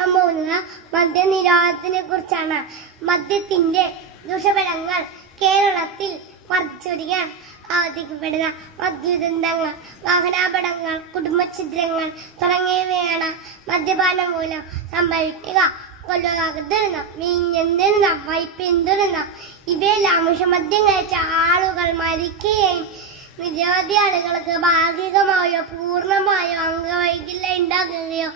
സംസാരിക്കാൻ പോകുന്നത് മദ്യനിരോധനത്തിനെ കുറിച്ചാണ്. മദ്യത്തിന്റെ ദൂഷ്യഫലങ്ങൾ കേരളത്തിൽ വർദ്ധിച്ചുവരികയാൻ അവതരിക്കപ്പെടുന്ന മദ്യദുരന്തങ്ങൾ, വാഹനാപകടങ്ങൾ, കുടുംബഛിദ്രങ്ങൾ തുടങ്ങിയവയാണ് മദ്യപാനം മൂലം സംഭവിക്കുക. കൊലപാതക ദുരന്തം, വീഞ്ഞൻ ദുരന്തം, വൈപ്പിൻ ദുരന്തം ഇവയെല്ലാം വിഷമദ്യം കഴിച്ച ആളുകൾ മരിക്കുകയും നിരവധി ആളുകൾക്ക് ഭാഗികമായോ പൂർണ്ണമായോ അംഗവൈകല്യം ഉണ്ടാകുകയോ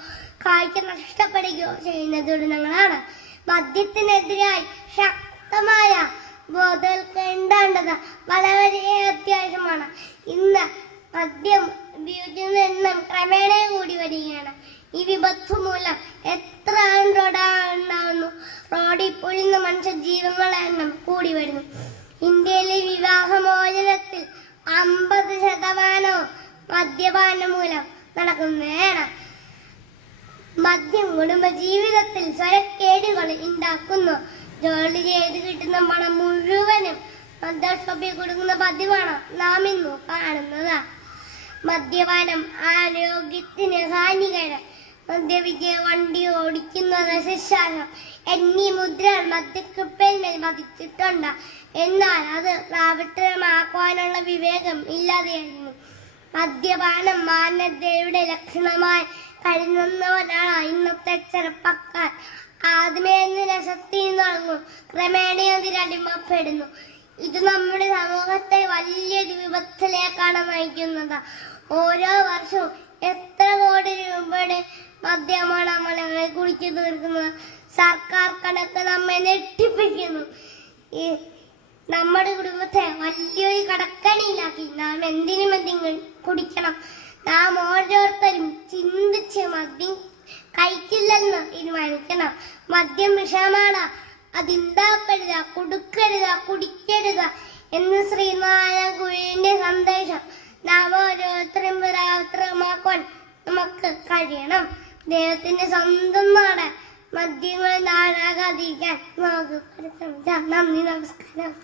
കാഴ്ച നഷ്ടപ്പെടുകയോ ചെയ്യുന്ന ദുരന്തങ്ങളാണ്. മദ്യത്തിനെതിരായി ശക്തമായ ബോധവൽക്കരണം വളരെ അത്യാവശ്യമാണ്. ഇന്ന് മദ്യം ഉപയോഗിക്കുന്ന എണ്ണം ക്രമേണ കൂടി വരികയാണ്. ഈ വിപത്ത് മൂലം എത്ര റോഡുണ്ടാകുന്നു, റോഡിൽ പൊഴുന്ന മനുഷ്യജീവങ്ങളുടെ എണ്ണം കൂടി വരുന്നു. ഇന്ത്യയിലെ വിവാഹമോചനത്തിൽ 50% മദ്യപാനം മൂലം നടക്കുന്നതാണ്. മദ്യം കുടുംബജീവിതത്തിൽ സ്വരക്കേടുകൾ ഉണ്ടാക്കുന്നു. ജോലി ചെയ്ത് കിട്ടുന്ന പണം മുഴുവനും മദ്യഷോപ്പിൽ കൊടുക്കുന്ന പതിവാണ് നാം ഇന്ന് കാണുന്നത്. മദ്യപാനം ആരോഗ്യത്തിന് ഹാനികരം. മദ്യപിച്ച് വണ്ടി ഓടിക്കുന്നത് ശിക്ഷാർഹം എന്നീ മുദ്രകൾ മദ്യക്കുപ്പലിന്മേൽ പതിച്ചിട്ടുണ്ട്. എന്നാൽ അത് പ്രാവർത്തികമാക്കുവാനുള്ള വിവേകം ഇല്ലാതെയായിരുന്നു. മദ്യപാനം മാനവതയുടെ ലക്ഷണമായി കരുതുന്നവരാണ് ഇന്നത്തെ ചെറുപ്പക്കാർ. ആദ്യമേ രസത്തിൽ തുടങ്ങും, ക്രമേണ അതിലടിമപ്പെടുന്നു. ഇത് നമ്മുടെ സമൂഹത്തെ വലിയൊരു വിപത്തിലേക്കാണ് നയിക്കുന്നത്. ഓരോ വർഷവും എത്ര കോടി രൂപയുടെ മദ്യമാണ് നമ്മളെ കുടിച്ചു തീർക്കുന്നത്. സർക്കാർ കണക്ക് നമ്മെ ഞെട്ടിപ്പിക്കുന്നു. നമ്മുടെ കുടുംബത്തെ വലിയൊരു കടക്കണിയിലാക്കി നാം എന്തിനും കുടിക്കണം. നാം ഓരോരുത്തരും ചിന്തിച്ച് മദ്യം കഴിക്കില്ലെന്ന് തീരുമാനിക്കണം. മദ്യം വിഷമാണ്, അതുണ്ടാക്കരുത്, കൊടുക്കരുത്, കുടിക്കരുത് എന്ന് ശ്രീനാരായണ ഗുരുവിന്റെ സന്ദേശം നാം ഓരോരുത്തരും പ്രാവർത്തികമാക്കുവാൻ നമുക്ക് കഴിയണം. ദൈവത്തിന്റെ സ്വന്തം നാട് മദ്യങ്ങൾ നാടാകാതിരിക്കാൻ നമുക്ക് പരിശ്രമിക്കാം. നന്ദി, നമസ്കാരം.